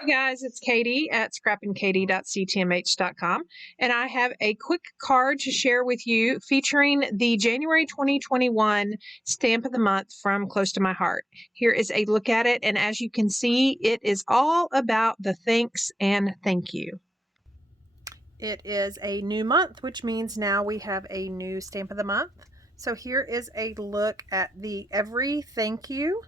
Hey guys, it's Katie at scrappinkaty.ctmh.com, and I have a quick card to share with you featuring the January 2021 Stamp of the Month from Close to My Heart. Here is a look at it, and as you can see, it is all about the thanks and thank you. It is a new month, which means now we have a new Stamp of the Month. So here is a look at the Every Thank You,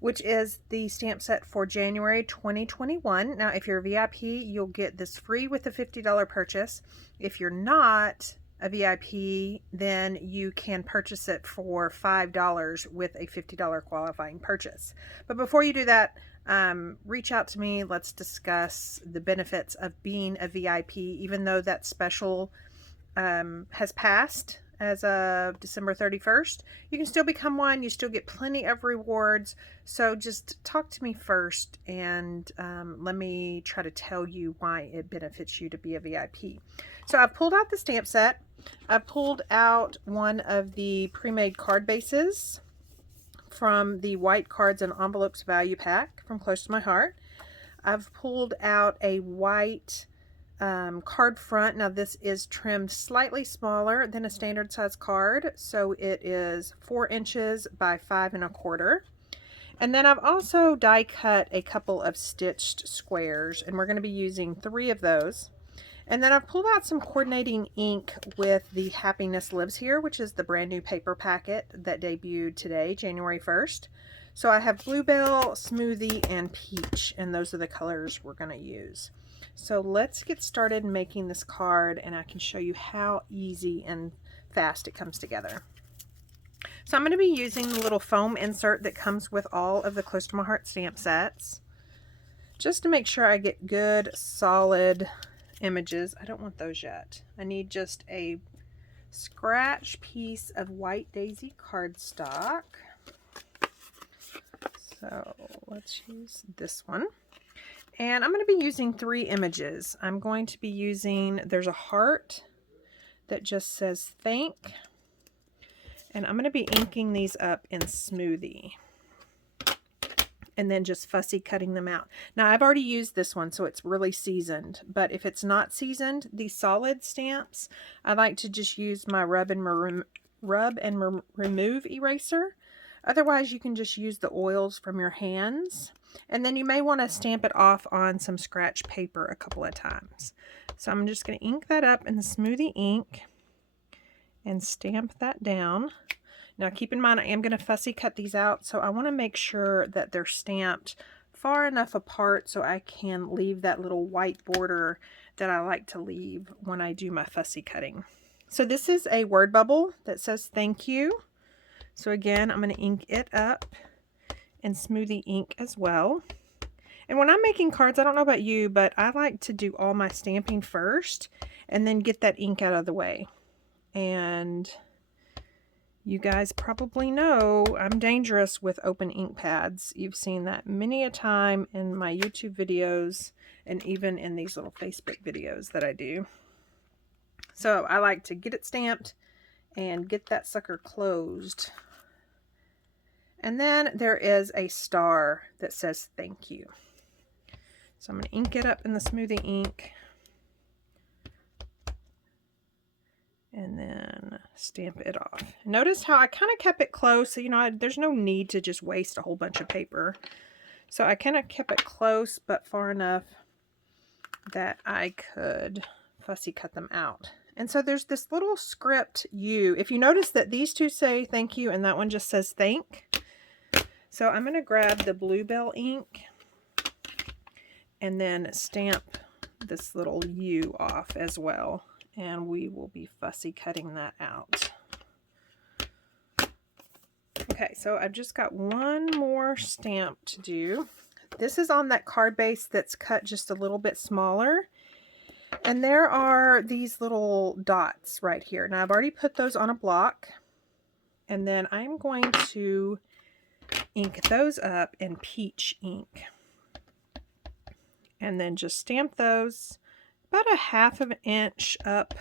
which is the stamp set for January 2021. Now, if you're a VIP, you'll get this free with a $50 purchase. If you're not a VIP, then you can purchase it for $5 with a $50 qualifying purchase. But before you do that, reach out to me. Let's discuss the benefits of being a VIP, even though that special has passed as of December 31st. You can still become one. You still get plenty of rewards. So just talk to me first and let me try to tell you why it benefits you to be a VIP. So I've pulled out the stamp set. I pulled out one of the pre-made card bases from the White Cards and Envelopes Value Pack from Close to My Heart. I've pulled out a white card front. Now this is trimmed slightly smaller than a standard size card, so it is 4 inches by 5 1/4. And then I've also die cut a couple of stitched squares, and we're going to be using 3 of those. And then I've pulled out some coordinating ink with the Happiness Lives Here, which is the brand new paper packet that debuted today, January 1st. So I have Bluebell, Smoothie, and Peach, and those are the colors we're going to use. So let's get started making this card, and I can show you how easy and fast it comes together. So I'm going to be using the little foam insert that comes with all of the Close to My Heart stamp sets, just to make sure I get good, solid images. I don't want those yet. I need just a scratch piece of white daisy cardstock. So let's use this one. And I'm going to be using 3 images. I'm going to be using, there's a heart that just says thank. And I'm going to be inking these up in Smoothie. And then just fussy cutting them out. Now I've already used this one, so it's really seasoned. But if it's not seasoned, these solid stamps, I like to just use my rub and remove eraser. Otherwise, you can just use the oils from your hands. And then you may want to stamp it off on some scratch paper a couple of times. So I'm just going to ink that up in the Smoothie ink and stamp that down. Now keep in mind, I am going to fussy cut these out, so I want to make sure that they're stamped far enough apart so I can leave that little white border that I like to leave when I do my fussy cutting. So this is a word bubble that says thank you. So again, I'm going to ink it up in Smoothie ink as well. And when I'm making cards, I don't know about you, but I like to do all my stamping first and then get that ink out of the way. And you guys probably know I'm dangerous with open ink pads. You've seen that many a time in my YouTube videos and even in these little Facebook videos that I do. So I like to get it stamped and get that sucker closed. And then there is a star that says thank you. So I'm going to ink it up in the Smoothie ink. And then stamp it off. Notice how I kind of kept it close. So, you know, there's no need to just waste a whole bunch of paper. So I kind of kept it close, but far enough that I could fussy cut them out. And so there's this little script U. If you notice that these two say thank you and that one just says thank. So I'm going to grab the Bluebell ink and then stamp this little U off as well. And we will be fussy cutting that out. Okay, so I've just got one more stamp to do. This is on that card base that's cut just a little bit smaller. And there are these little dots right here. Now I've already put those on a block. And then I'm going to ink those up in Peach ink. And then just stamp those about a 1/2 inch up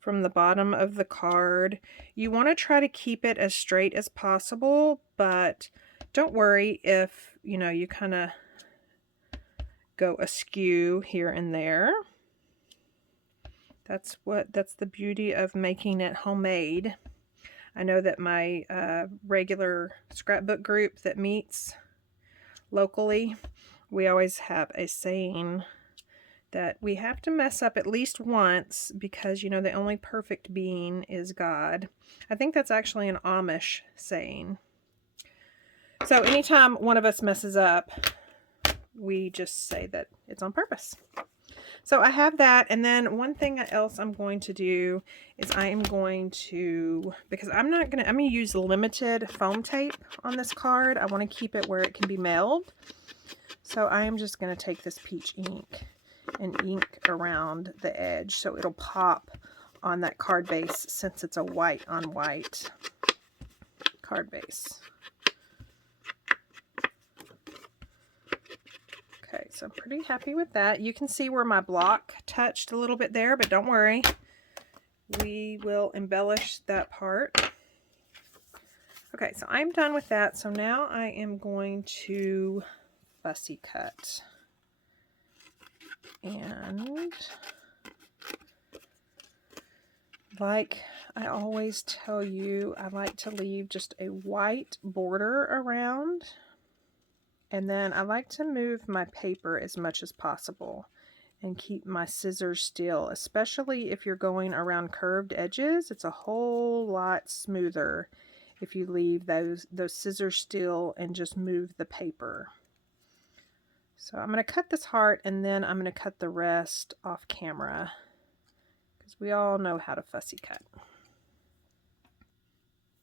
from the bottom of the card. You want to try to keep it as straight as possible, but don't worry if, you know, you kind of go askew here and there. That's the beauty of making it homemade. I know that my regular scrapbook group that meets locally, we always have a saying that we have to mess up at least once because, you know, the only perfect being is God. I think that's actually an Amish saying. So anytime one of us messes up, we just say that it's on purpose. So I have that, and then one thing else I'm going to do is I am going to, because I'm going to use limited foam tape on this card. I want to keep it where it can be mailed. So I am just going to take this peach ink and ink around the edge so it'll pop on that card base since it's a white on white card base. Okay, so I'm pretty happy with that. You can see where my block touched a little bit there, but don't worry. We will embellish that part. Okay, so I'm done with that. So now I am going to fussy cut. And like I always tell you, I like to leave just a white border around. And then I like to move my paper as much as possible and keep my scissors still, especially if you're going around curved edges. It's a whole lot smoother if you leave those scissors still and just move the paper. So I'm going to cut this heart and then I'm going to cut the rest off camera because we all know how to fussy cut.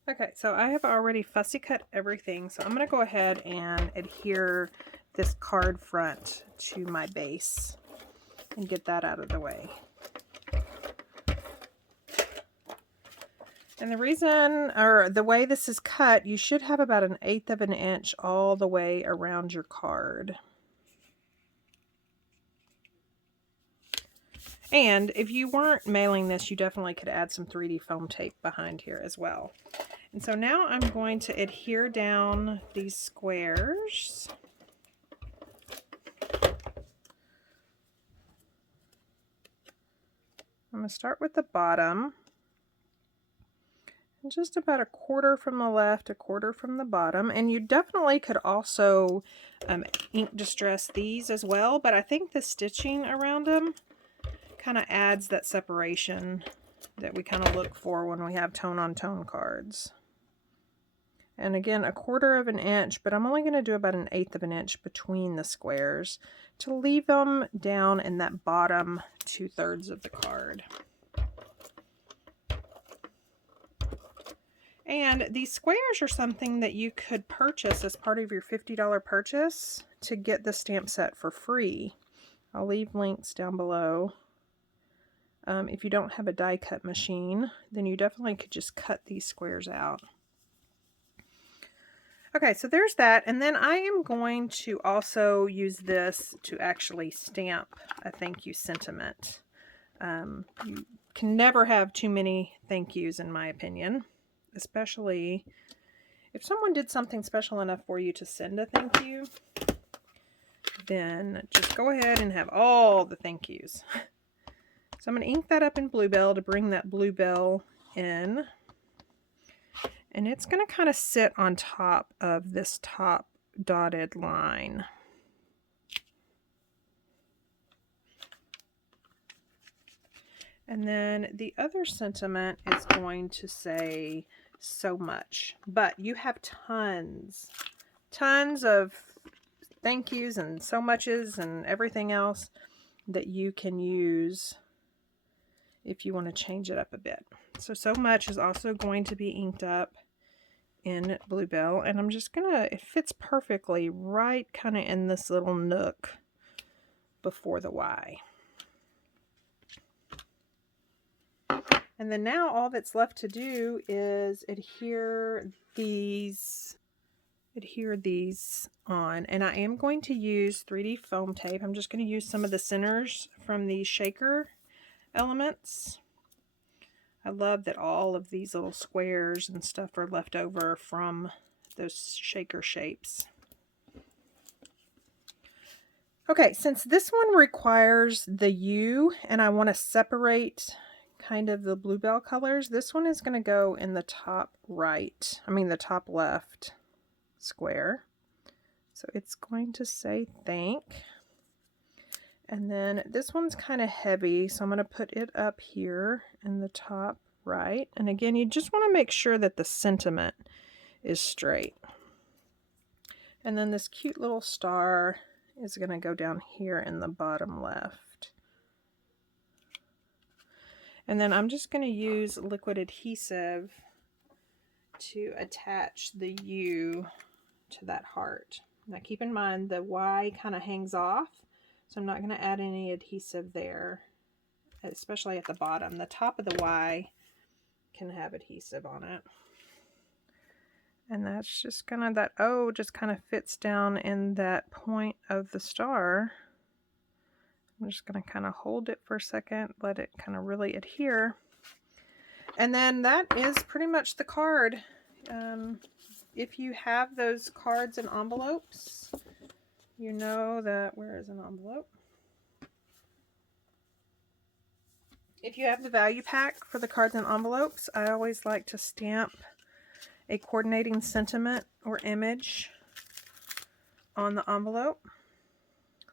Okay, so I have already fussy cut everything, so I'm going to go ahead and adhere this card front to my base and get that out of the way. And the reason, or the way this is cut, you should have about 1/8 of an inch all the way around your card. And if you weren't mailing this, you definitely could add some 3D foam tape behind here as well. And so now I'm going to adhere down these squares. I'm going to start with the bottom. And just about 1/4 from the left, 1/4 from the bottom. And you definitely could also ink distress these as well, but I think the stitching around them kind of adds that separation that we kind of look for when we have tone-on-tone cards. And again, 1/4 of an inch, but I'm only going to do about 1/8 of an inch between the squares to leave them down in that bottom 2/3 of the card. And these squares are something that you could purchase as part of your $50 purchase to get the stamp set for free. I'll leave links down below. If you don't have a die cut machine, then you definitely could just cut these squares out. Okay, so there's that, and then I am going to also use this to actually stamp a thank you sentiment. You can never have too many thank yous, in my opinion, especially if someone did something special enough for you to send a thank you, then just go ahead and have all the thank yous. So I'm going to ink that up in Bluebell to bring that Bluebell in. And it's going to kind of sit on top of this top dotted line. And then the other sentiment is going to say so much. But you have tons of thank yous and so muches and everything else that you can use if you want to change it up a bit. So much is also going to be inked up in Bluebell, and I'm just gonna, it fits perfectly right kind of in this little nook before the Y. And then now all that's left to do is adhere these on, and I am going to use 3D foam tape. I'm just going to use some of the centers from the shaker elements. I love that all of these little squares and stuff are left over from those shaker shapes. Okay, since this one requires the U and I want to separate kind of the bluebell colors, this one is going to go in the top the top left square. So it's going to say thank. And then this one's kind of heavy, so I'm going to put it up here in the top right. And again, you just want to make sure that the sentiment is straight. And then this cute little star is going to go down here in the bottom left. And then I'm just going to use liquid adhesive to attach the U to that heart. Now keep in mind the Y kind of hangs off, so I'm not going to add any adhesive there, especially at the bottom. The top of the Y can have adhesive on it. And that's just kind of, that O just kind of fits down in that point of the star. I'm just going to kind of hold it for a second, let it kind of really adhere. And then that is pretty much the card. If you have those cards and envelopes, you know that, where is an envelope? If you have the value pack for the cards and envelopes, I always like to stamp a coordinating sentiment or image on the envelope.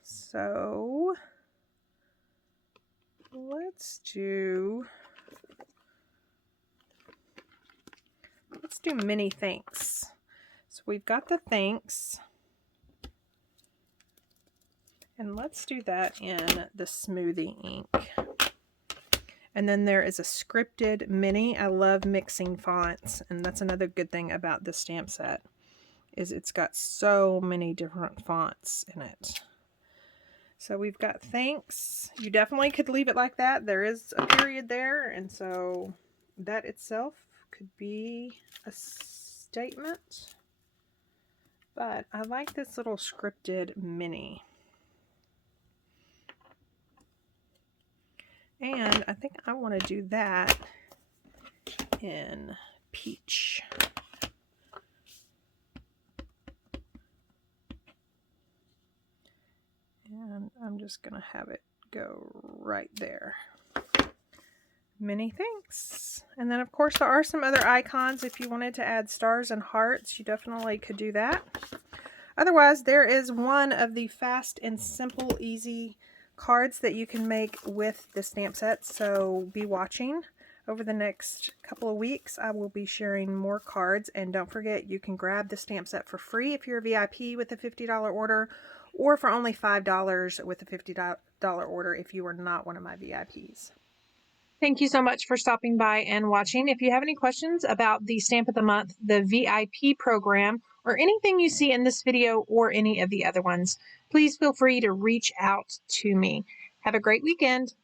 So let's do many thanks. So we've got the thanks, and let's do that in the smoothie ink. And then there is a scripted mini. I love mixing fonts, and that's another good thing about this stamp set, is it's got so many different fonts in it. So we've got thanks. You definitely could leave it like that. There is a period there, and so that itself could be a statement. But I like this little scripted mini. And I think I want to do that in peach. And I'm just going to have it go right there. Many thanks. And then of course there are some other icons. If you wanted to add stars and hearts, you definitely could do that. Otherwise, there is one of the fast and simple, easy cards that you can make with the stamp set. So be watching. Over the next couple of weeks, I will be sharing more cards. And don't forget, you can grab the stamp set for free if you're a VIP with a $50 order, or for only $5 with a $50 order if you are not one of my VIPs. Thank you so much for stopping by and watching. If you have any questions about the Stamp of the Month, the VIP program, or anything you see in this video or any of the other ones, please feel free to reach out to me. Have a great weekend.